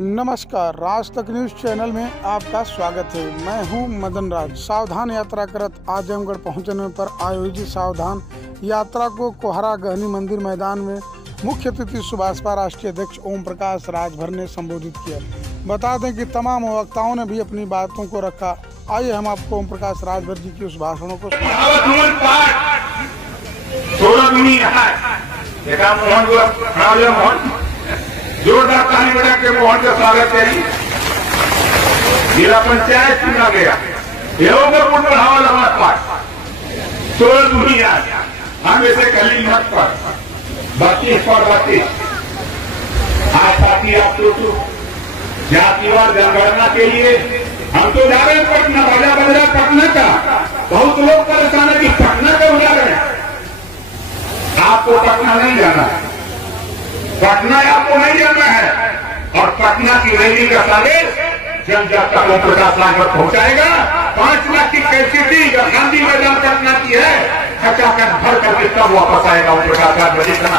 नमस्कार, राज तक news channel में आपका स्वागत है। मैं हूं मदन राज। सावधान यात्रा करत आजमगढ़ पहुंचने पर आयोजित सावधान यात्रा को कोहरा गहनी मंदिर मैदान में मुख्य अतिथि सुभाषपा राष्ट्रीय अध्यक्ष ओम प्रकाश राजभर ने संबोधित किया। बता दें कि तमाम वक्ताओं ने भी अपनी बातों को रखा। आइए हम आपको ओम प्रकाश राजभर जी की उस भाषणों को जोरदार ताली बजा के मोहन का स्वागत करी। जिला पंचायत चुना गया, बढ़ावा लगा पाठ 16 दुनिया हम इसे कली मत पर 32 पर 32। आज साथी आप लोग जातिवार जनगणना के लिए हम तो जा रहे हैं पटना, बाजा बजा पटना का। बहुत लोग परेशान है कि पटना का उजा रहे हैं। आपको पटना नहीं जाना है, पटना आपको नहीं जाना है। और पटना की रैली का संदेश जन जन तक ओम प्रकाश राजभर पहुंचाएगा। 5 लाख की कैपेसिटी गांधी मैदान पटना की है, खचाखच भर करके तब वापस आएगा ओम प्रकाश राजभर इतना।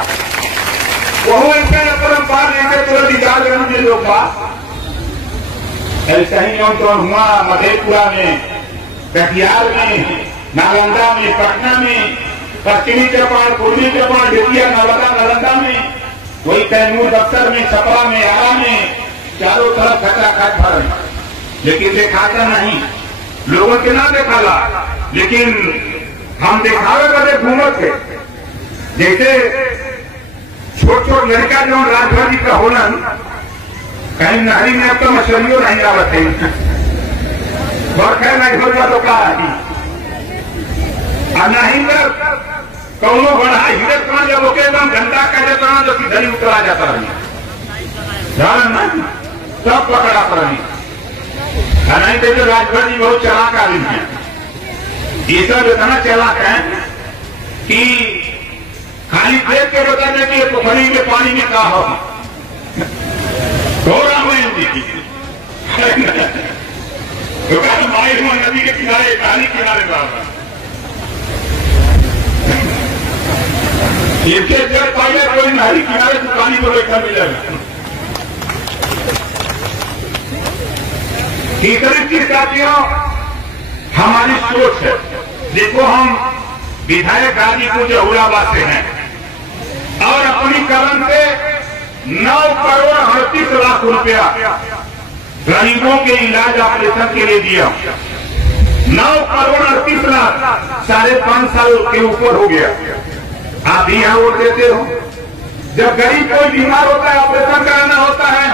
वो ऐसे परम्परा लेकर तुरंत इजाज रहे लोग बात ऐसा ही नियंत्रण हुआ मधेपुरा में, कटिहार में, नालंदा में, पटना में, पश्चिमी चौपाल, पूर्वी चौपाल, बेतिया, नालंदा में, वही कैमूर, दफ्तर में, छपरा में, आरा में, चारों तरफ खचाखच भर। लेकिन दिखाता नहीं, लोगों के ना दिखाला, लेकिन हम दिखावे बड़े घूमत थे। जैसे छोट छोट लड़का जो राजभर जी का होना, कहीं नहरी में अब तो मछलियों नहीं आवत है, बरखा नहीं हो जा तो का नहीं कौनो बढ़ा हिरे कौन जब ओके एकदम झंडा का जाता ना जो किधर उतरा जाता रही सब पकड़ा पर नहीं तो राजभर जी बहुत चालाक आदमी है। ये सब इतना चालाक है कि खाली देख के बताने की पोखरी में पानी में का हो माई हुआ नदी के किनारे पानी किनारे रहा इसके जब पहले कोई नहरी किनारे दुकानी को बैठा मिलेगा। तीसरी चीज साथियों हमारी सोच है। देखो हम विधायक गाजीपुर जहुराबाद से हैं और अपनी कलम से 9 करोड़ 38 लाख रुपया गरीबों के इलाज ऑपरेशन के लिए दिया। 9 करोड़ 38 लाख 5.5 साल के ऊपर हो गया। आप भी यहाँ वोट देते हो। जब गरीब कोई बीमार होता है, ऑपरेशन कराना होता है,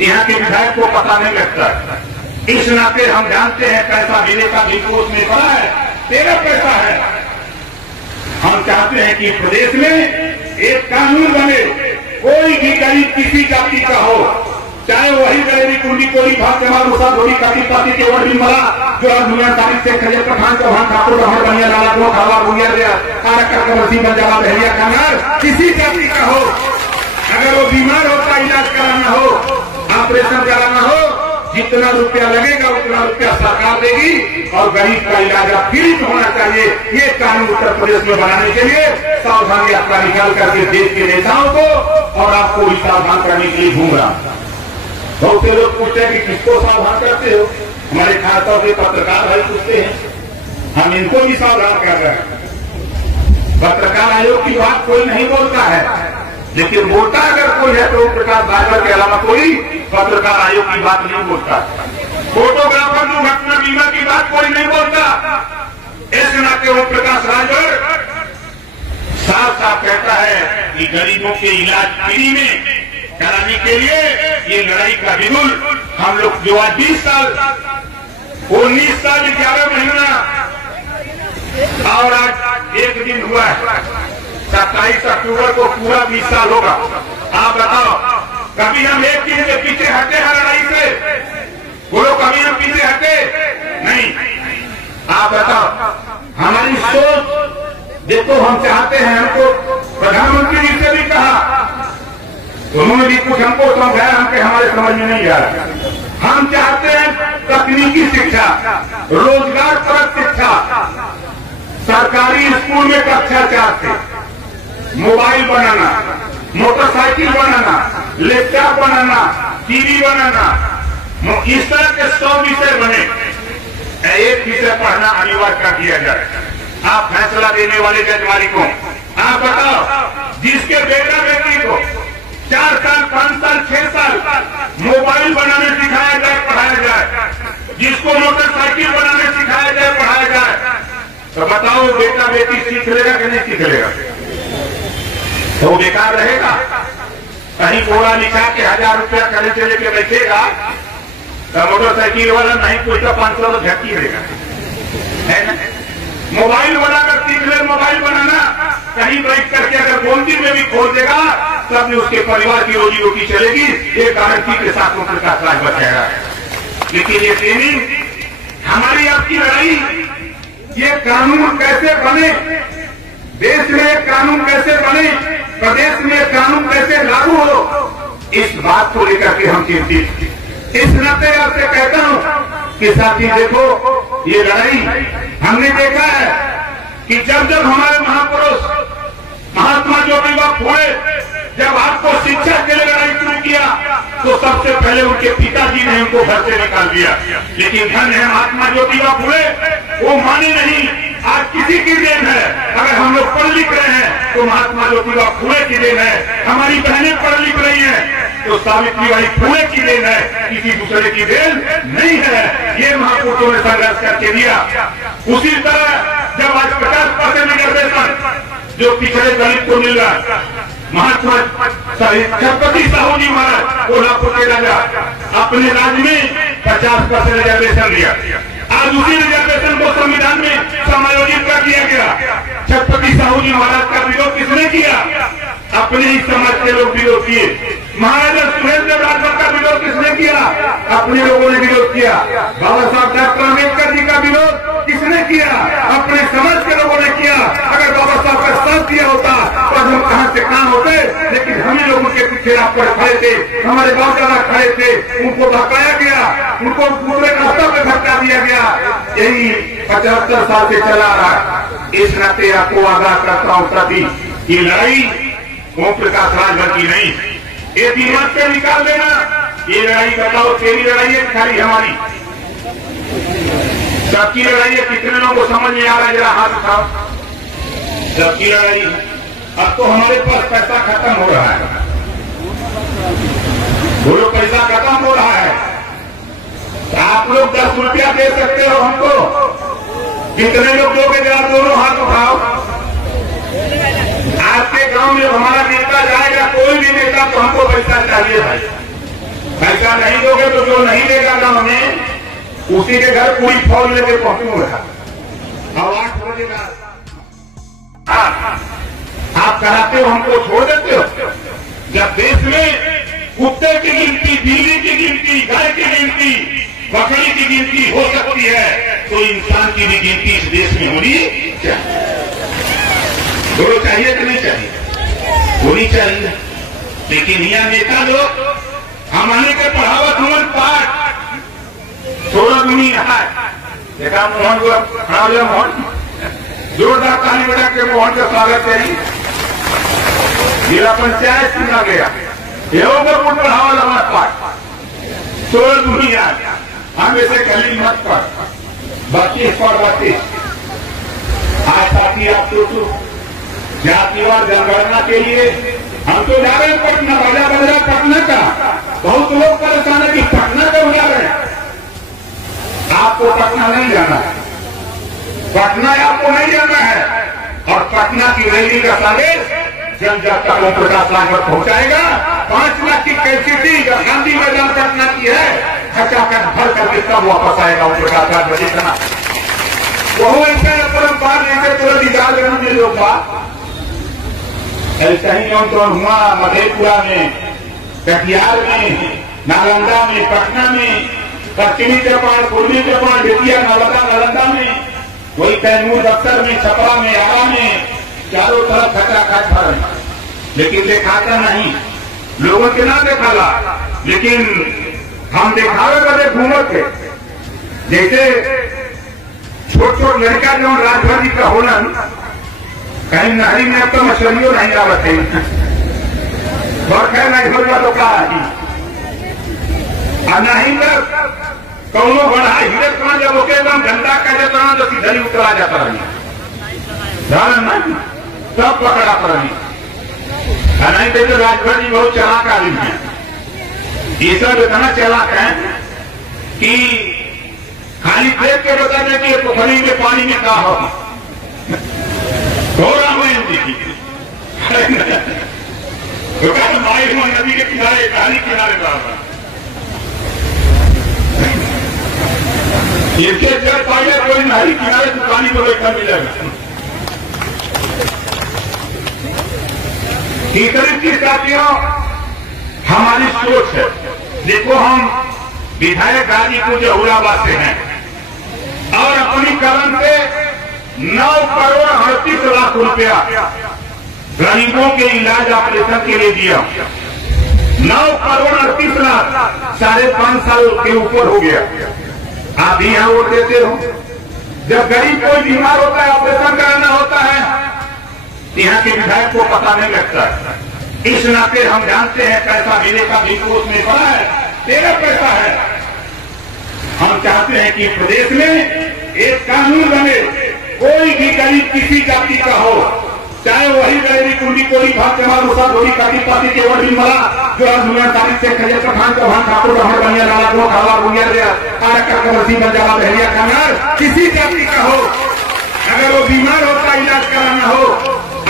यहाँ के विधायक को पता नहीं लगता। इस नाते हम जानते हैं पैसा मिले का भी कोष में पड़ा है, तेरा पैसा है। हम चाहते हैं कि प्रदेश में एक कानून बने, कोई भी गरीब किसी जाति का हो, चाहे वही गरीबी कुंडी कोई भाग जमा धोरी काटी पाती के वर्ड भी मरा जो दुनिया तारीख से खजर पठान चौहान ठाकुर रहर बनिया लाला दो खावा बुनिया दिया करसी बंजाला बहरिया खानार किसी जाति का हो, अगर वो बीमार होता इलाज कराना हो, ऑपरेशन कराना हो, जितना रुपया लगेगा उतना रुपया सरकार देगी और गरीब का इलाज फ्री होना चाहिए। ये कानून उत्तर प्रदेश में बनाने के लिए सावधान यात्रा निकाल करके देश के नेताओं को और आपको भी सावधान करने के लिए घूम रहा। बहुत से लोग पूछते हैं कि किसको सावधान करते हो। हमारे खासतौर से पत्रकार भाई पूछते हैं, हम इनको भी सावधान कर रहे हैं। पत्रकार आयोग की बात कोई नहीं बोलता है, लेकिन बोलता अगर कोई है तो ओम प्रकाश राजभर के अलावा कोई पत्रकार आयोग की बात नहीं बोलता। फोटोग्राफर दुर्घटना बीमा की बात कोई नहीं बोलता। इस नाते ओम प्रकाश राजभर साफ साफ कहता है कि गरीबों के इलाज फ्री में कराने के लिए ये लड़ाई का बिगुल हम लोग जो आज 20 साल 19 साल 11 महीना और आज एक दिन हुआ है, 27 अक्टूबर को पूरा 20 साल होगा। आप बताओ कभी हम एक दिन के पीछे हटे हैं लड़ाई से? बोलो कभी हम पीछे हटे नहीं। आप बताओ हमारी सोच देखो, हम चाहते हैं, हमको प्रधानमंत्री जी से भी कहा, उन्होंने भी कुछ हमको समझाया, हमके हमारे समझ में नहीं आ रहा। हम चाहते हैं तकनीकी शिक्षा, रोजगार परक शिक्षा, सरकारी स्कूल में कक्षा 4 से मोबाइल बनाना, मोटरसाइकिल बनाना, लैपटॉप बनाना, टीवी बनाना, इस तरह के 100 विषय बने, एक विषय पढ़ना अनिवार्य कर दिया जाए। आप फैसला देने वाले जजमारी को आप बताओ, जिसके बेटा बेटी को 4 साल 5 साल 6 साल मोबाइल बनाने सिखाया जाए, पढ़ाया जाए, जिसको मोटरसाइकिल बनाने सिखाया जाए, पढ़ाया जाए, तो बताओ बेटा बेटी सीख लेगा कि नहीं सीख लेगा? तो वो बेकार रहेगा। कहीं कोड़ा लिखा के 1000 रुपया खर्च से लेके बैठेगा तो मोटरसाइकिल वाला नहीं कुछ तो 500 तो झटकी देगा, है ना? मोबाइल बनाकर सीख ले, मोबाइल बनाना, कहीं बैठ करके अगर गोमती में भी खोल देगा तब भी उसके परिवार की रोजी रोटी चलेगी, ये गारंटी के साथ उनका राज बचाएगा। लेकिन ये ट्रेनिंग हमारी आपकी लड़ाई, ये कानून कैसे बने, देश में कानून कैसे बने, प्रदेश में कानून कैसे लागू हो, इस बात को लेकर के हम चिंतित। इस नाते आपसे कहता हूं कि साथी देखो, ये लड़ाई हमने देखा है कि जब जब हमारे महापुरुष महात्मा ज्योतिबा फुले जब आपको शिक्षा के लिए लड़ाई शुरू किया तो सबसे पहले उनके पिताजी ने उनको घर से निकाल दिया। लेकिन धन है महात्मा ज्योतिबा फुले, वो माने नहीं। आज किसी की देन है, अगर हम लोग पढ़ लिख रहे हैं तो महात्मा ज्योतिबा फुले की देन है, हमारी बहनें पढ़ लिख रही हैं तो सावित्रीबाई फुले की देन है, किसी दूसरे की देन नहीं है। ये महापुरुषों ने संघर्ष करके दिया। उसी तरह जब आज 50% रिजर्वेशन जो पिछड़े दलित को मिल रहा है, महात्मा छत्रपति साहू जी महाराज कोल्हापुर के राजा अपने राज्य में 50% रिजर्वेशन दिया। आज उसी रिजर्वेशन को संविधान में समायोजित कर दिया गया। छत्रपति साहू जी महाराज का विरोध किसने किया? अपने ही समाज के लोग विरोध किए। महाराजा सुहेलदेव राजभर का विरोध किसने किया? अपने लोगों ने विरोध किया। बाबा साहब डॉक्टर अम्बेडकर जी का विरोध किसने किया? अपने समाज के लोगों ने किया। अगर बाबा साहब का साथ दिया होता तो हम कहां से कहां होते, लेकिन हम ही लोग उनके पीछे पर खड़े थे, हमारे बाप दादा खड़े थे, उनको भटकाया गया, उनको दूसरे रास्ता पे भटका दिया गया। यही 75 साल से चला रहा है। इस नाते आपको आगाह करता हूं सभी, ये लड़ाई ओम प्रकाश राजभर की नहीं, ये दिमाग से निकाल देना। ये लड़ाई बताओ, तेरी लड़ाई है खाली हमारी? सबकी लड़ाई है। कितने लोगों को समझ में आ रहा है? जरा हाथ उठाओ। सबकी लड़ाई। अब तो हमारे पास पैसा खत्म हो रहा है, बोलो पैसा खत्म हो रहा है। आप लोग 10 रुपया दे सकते हो हमको? कितने लोग दोगे? जरा दोनों हाथ उठाओ। आपके गांव में हमारा नेता जाएगा, कोई भी नेता, तो हमको पैसा चाहिए भाई। पैसा नहीं दोगे तो जो नहीं देगा गांव में उसी के घर पूरी फौज लेके पहुंचूंगा। अब 8 बजे का आप कराते हो, हमको छोड़ देते हो। जब देश में कुत्ते की गिनती, बिल्ली की गिनती, गाय की गिनती, बकरी की गिनती हो सकती है तो इंसान की भी गिनती इस देश में होनी चाहिए। दोनों चाहिए कि नहीं चाहिए? होनी चाहिए। लेकिन यह नेता लोग हमारे के पढ़ावत हुए पाठ थोड़ा दूनी है। देखा मोहन को खड़ा हो जाए, मोहन जोरदार ताली बजा के मोहन का स्वागत है। जिला पंचायत चुना गया, योगपुर पढ़ावा लगा पाठ 16 दूनी है। हम ऐसे गली मत पर 32 पर 32। आज साथी आप सोचो, जातिवार जनगणना के लिए हम तो जा रहे हैं पटना, राजा बजा पटना का। बहुत लोग परेशान है कि पटना क्यों जा रहे हैं? आपको पटना नहीं जाना है, पटना आपको नहीं जाना है। और पटना की रैली का संदेश जन जन तक ओम प्रकाश राजभर पहुंचाएगा। 5 लाख की कैपेसिटी गांधी मैदान पटना की है, खचाखच भर करके सब वापस आएगा ओम प्रकाश राजभर। इतना वो ऐसा परम्पार जैसे पूरा निकाल लोग बात ऐसा ही नियंत्रण हुआ मधेपुरा में, कटिहार में, नालंदा में, पटना में, पश्चिमी चौपाल, पूर्वी चौपाल, बेतिया, नालंदा में, वही कैमूर दफ्तर में, छपरा में, आरा में, चारों तरफ खचाखच भर। लेकिन दिखाता नहीं, लोगों के ना दिखाला, लेकिन हम दिखावे बड़े घूमत थे। जैसे छोट छोट लड़का जो राजभर जी का होना, कहीं नहरी में अब तो मछलियों नहीं आवत है, और खैर नहीं हो जाए तो क्या नहीं तो कौनो बड़ा हीरे कौन जब ओके एकदम घंटा कर देता हूँ तो सीधरी उतरा जाता रही सब पकड़ा पर नहीं तो राजभर जी बहुत चालाक आदमी है। ये सब इतना चालाक है कि खाली देख के बता दें कि पोखरी में पानी में क्या हो माई हुआ नदी के किनारे खाली किनारे रहा इसके जब पहले कोई नहरी किनारे दुकानी को बैठा मिलेगा। तीसरी चीज साथियों हमारी सोच है। देखो हम विधायक गाजीपुर जहुराबाद से हैं और अपनी कलम से 9 करोड़ 38 लाख रुपया गरीबों के इलाज ऑपरेशन के लिए दिया। 9 करोड़ 38 लाख 5.5 साल के ऊपर हो गया। आप भी यहाँ वोट देते हो। जब गरीब कोई बीमार होता है ऑपरेशन कराना होता है यहाँ के विधायक को पता नहीं लगता। इस नाते हम जानते हैं पैसा मिले का भी कोष में पड़ा है, तेरा पैसा है। हम चाहते हैं कि प्रदेश में एक कानून बने, कोई भी गरीब किसी जाति का हो, चाहे वही गरीबी कुंडी कोई भाग कमा मुसा धोरी काटी पाती के वर्ड भी मरा जो आज 19 तारीख से खजे प्रधान चौहान ठाकुर रहर बनिया लाला को खावा बुनिया दे आरकर कमरसी बंजाला बहरिया खानार किसी जाति का हो, अगर वो बीमार होता इलाज कराना हो,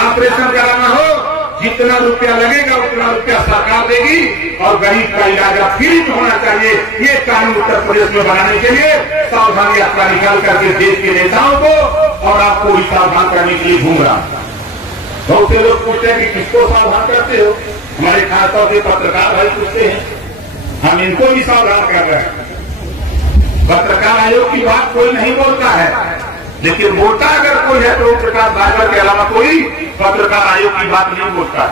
ऑपरेशन कराना हो, जितना रुपया लगेगा उतना रुपया सरकार देगी और गरीब का इलाज फ्री में होना चाहिए। ये कानून उत्तर प्रदेश में बनाने के लिए सावधान यात्रा निकाल करके देश के नेताओं को और आपको भी सावधान करने के लिए घूम रहा। बहुत से लोग पूछते हैं कि किसको सावधान करते हो, हमारे खासतौर से पत्रकार भाई पूछते हैं, हम इनको भी सावधान कर रहे हैं। पत्रकार आयोग की बात कोई नहीं बोलता है, लेकिन बोलता अगर कोई है तो प्रकाश भाजपा के अलावा कोई पत्रकार आयोग की बात नहीं बोलता।